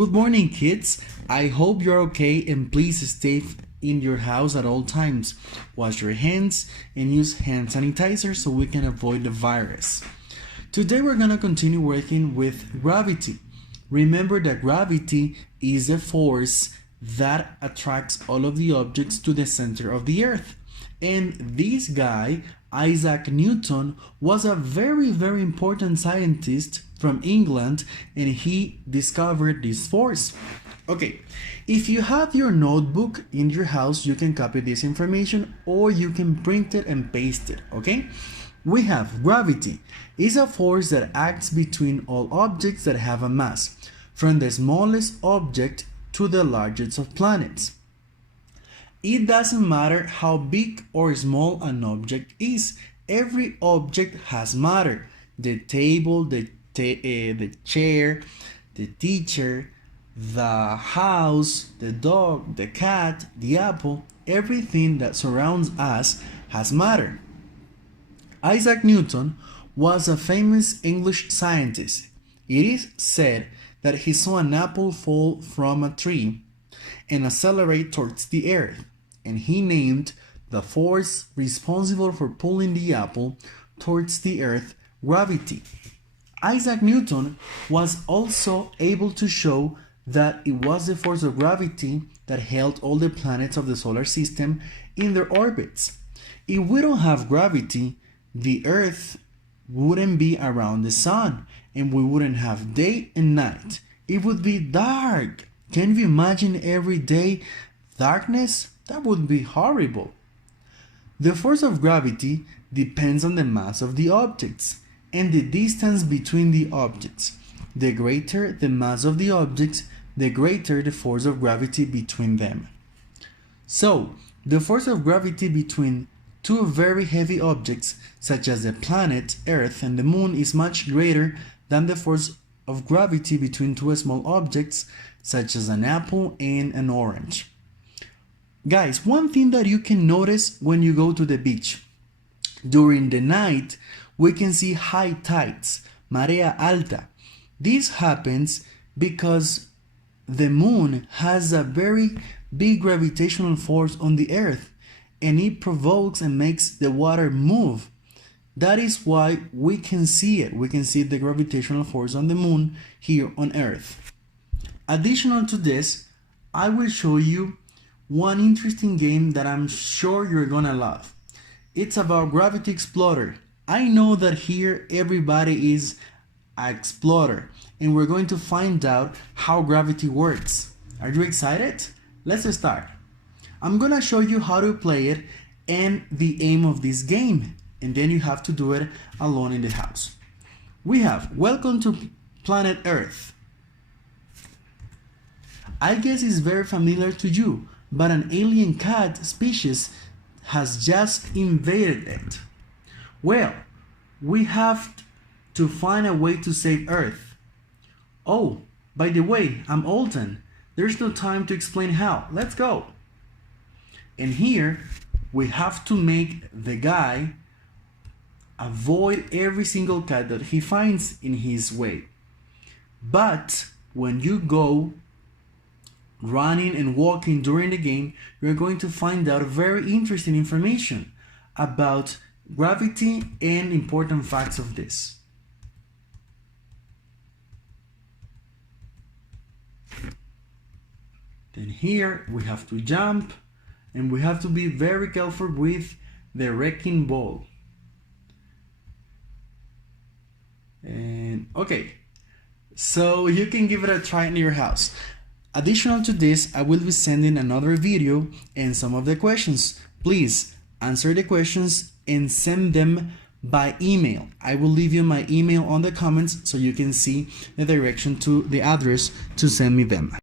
Good morning, kids. I hope you're okay and please stay in your house at all times. Wash your hands and use hand sanitizer so we can avoid the virus. Today we're going to continue working with gravity. Remember that gravity is a force that attracts all of the objects to the center of the earth. And this guy, Isaac Newton, was a very important scientist from England, and he discovered this force. Okay, if you have your notebook in your house, you can copy this information or you can print it and paste it, okay? We have gravity is a force that acts between all objects that have a mass, from the smallest object to the largest of planets. It doesn't matter how big or small an object is. Every object has matter. The table, the chair, the teacher, the house, the dog, the cat, the apple, everything that surrounds us has matter. Isaac Newton was a famous English scientist. It is said that he saw an apple fall from a tree and accelerate towards the earth, and he named the force responsible for pulling the apple towards the earth gravity. Isaac Newton was also able to show that it was the force of gravity that held all the planets of the solar system in their orbits. If we don't have gravity, the earth wouldn't be around the sun and we wouldn't have day and night. It would be dark. Can you imagine every day darkness? That would be horrible. The force of gravity depends on the mass of the objects and the distance between the objects. The greater the mass of the objects, the greater the force of gravity between them. So, the force of gravity between two very heavy objects, such as the planet Earth and the Moon, is much greater than the force of gravity between two small objects, such as an apple and an orange. Guys, one thing that you can notice when you go to the beach, during the night, we can see high tides, marea alta. This happens because the moon has a very big gravitational force on the earth, and it provokes and makes the water move. That is why we can see it. We can see the gravitational force on the moon here on earth. Additional to this, I will show you one interesting game that I'm sure you're gonna love. It's about Gravity Explorer. I know that here everybody is an explorer, and we're going to find out how gravity works. Are you excited? Let's start. I'm gonna show you how to play it and the aim of this game, and then you have to do it alone in the house. We have Welcome to Planet Earth. I guess it's very familiar to you, but an alien cat species has just invaded it. Well, we have to find a way to save Earth. Oh, by the way, I'm Alton. There's no time to explain how. Let's go. And here, we have to make the guy avoid every single cat that he finds in his way. But when you go running and walking during the game, you're going to find out very interesting information about gravity and important facts of this. Then here we have to jump, and we have to be very careful with the wrecking ball. And okay, so you can give it a try in your house. Additional to this, I will be sending another video and some of the questions. Please answer the questions and send them by email. I will leave you my email on the comments so you can see the direction to the address to send me them.